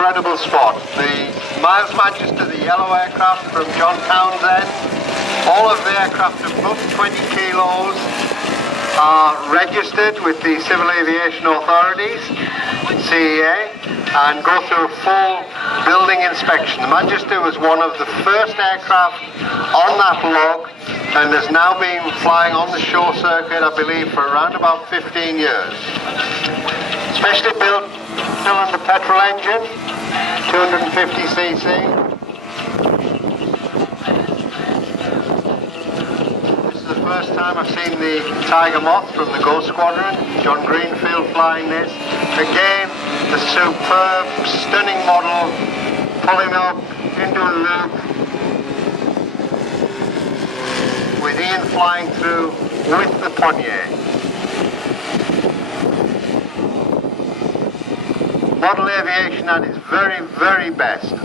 incredible spot. The Miles Manchester, the yellow aircraft from John Townsend, all of the aircraft above 20 kilos are registered with the Civil Aviation Authorities, CAA, and go through a full building inspection. The Manchester was one of the first aircraft on that log and has now been flying on the show circuit, I believe, for around about 15 years. Specially built cylinder petrol engine, 250cc. First time I've seen the Tiger Moth from the Ghost Squadron, John Greenfield flying this. Again, the superb, stunning model, pulling up into a loop, with Ian flying through with the Ponier. Model aviation at its very, very best.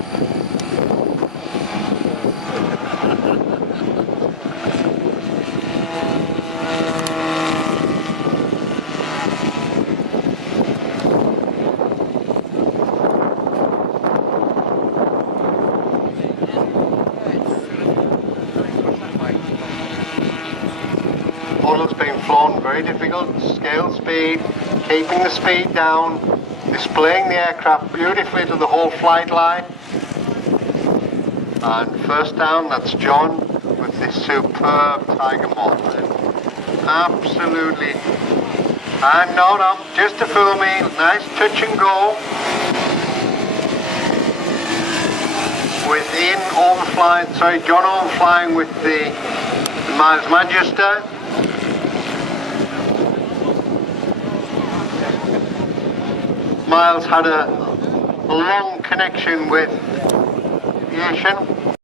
Model's being flown very difficult, scale speed, keeping the speed down, displaying the aircraft beautifully to the whole flight line. And first down, that's John with this superb Tiger Moth. Absolutely. And no, just to fool me, nice touch and go. With Ian overflying, John overflying with the Miles Manchester. Miles had a long connection with aviation.